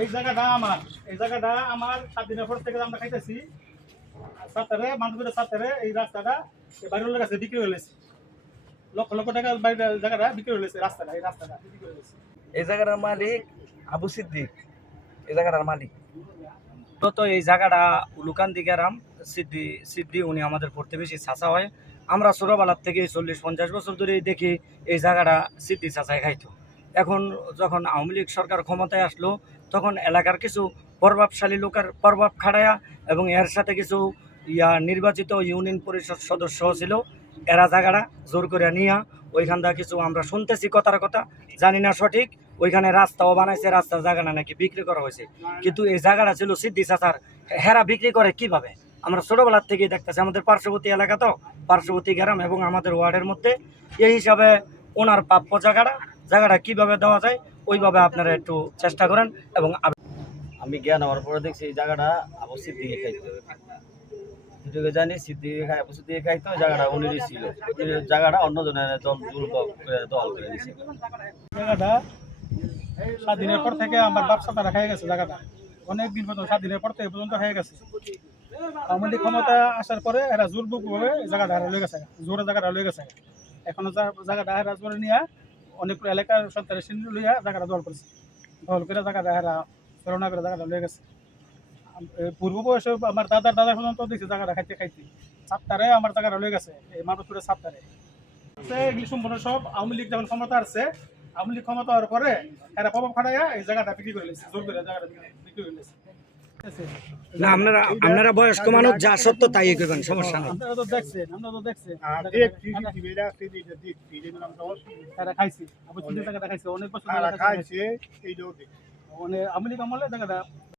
এই জায়গাটা আমার এই জায়গাটা আমার সাত দিনের পর থেকে আমরা খাইতেছি। সাতটারে মানুষের সাতটারে এই রাস্তাটা এই বাড়ির কাছে বিক্রি হয়ে গেছে। লক্ষ লক্ষ টাকা বাড়িটা জায়গাটা বিক্রি হয়ে গেছে রাস্তাটা এই রাস্তাটা বিক্রি হয়ে গেছে। এই জায়গাটার মালিক আবু সিদ্দিক। এই জায়গাটার মালিক। তো এই জায়গাটা উলুকান্দি গ্রাম সিদ্ধি সিদ্ধি উনি আমাদের প্রতিবেশী চাষা হয়। আমরা ছোটোবেলার থেকে চল্লিশ পঞ্চাশ বছর ধরেই দেখি এই জায়গাটা সিদ্ধি চাষায় খাইতো। এখন যখন আওয়ামী লীগ সরকার ক্ষমতায় আসলো তখন এলাকার কিছু প্রভাবশালী লোকের প্রভাব খাড়ায়া এবং এর সাথে কিছু, ইয়া, নির্বাচিত ইউনিয়ন পরিষদ সদস্য ছিল, এরা জায়গাটা জোর করে নিয়া ওইখান থেকে কিছু আমরা শুনতেছি কথার কথা, জানি না সঠিক, ওইখানে রাস্তাও বানাইছে, রাস্তার জায়গাটা নাকি বিক্রি করা হয়েছে। কিন্তু এই জায়গাটা ছিল সিদ্ধি চাচার, হেরা বিক্রি করে কীভাবে? আমরা ছোটবেলার থেকেই দেখতেছি, আমাদের পার্শ্ববর্তী এলাকা তো, পার্শ্ববর্তী গ্রাম এবং আমাদের ওয়ার্ডের মধ্যে, এই হিসাবে ওনার প্রাপ্য জায়গাটা জায়গাটা কীভাবে দেওয়া যায় ওইভাবে আপনারা একটু চেষ্টা করেন এবং আমি জ্ঞান হওয়ার পরে দেখছি এই জায়গাটা আবু সিদ্দিকে খাইতো যেটুকু জানি সিদ্দিকে খাই আবু সিদ্দিকে খাইতো ওই জায়গাটা উনিরই ছিল। জায়গাটা অন্য জনের দল করে দল করে দিছে। জায়গাটা সাত দিনের পর থেকে আমার ব্যবসা তারা হয়ে গেছে জায়গাটা। অনেক দিন পর্যন্ত সাত দিনের পর থেকে পর্যন্ত হয়ে গেছে। আওয়ামী লীগ ক্ষমতা আসার পরে এরা জোর বুক ভাবে জায়গাটা হারা লয়ে গেছে। জোরে জায়গাটা লয়ে গেছে। এখন জায়গাটা হারা জোরে নিয়ে অনেক এলাকার সন্তানের লইয়া জায়গাটা দল করছে। দল করে জায়গাটা হারা প্রেরণা করে জায়গাটা লয়ে গেছে। পূর্ব বয়সে আমার দাদার দাদা পর্যন্ত দেখছি জায়গাটা খাইতে খাইতে। সাতটারে আমার জায়গাটা লয়ে গেছে, এই মানুষপুরের সাতটারে সে এগুলি সম্পূর্ণ সব আওয়ামী লীগ যখন ক্ষমতা আসছে, আওয়ামী লীগ ক্ষমতা হওয়ার পরে এরা প্রভাব খাটাইয়া এই জায়গাটা বিক্রি করে লেছে জোর করে জায়গাটা বিক্রি- করে আছে? না আপনারা আপনারা বয়স্ক মানুষ যা সত্য তাই করবেন সমস্যা নেই। আপনারা তো দেখছেন আমরা তো দেখছেন। দেখ, তারা খাইছি। আবার চিন্তা খাইছে অনেক বছর খাইছে। মানে আওয়ামী লীগ আমলে জায়গাটা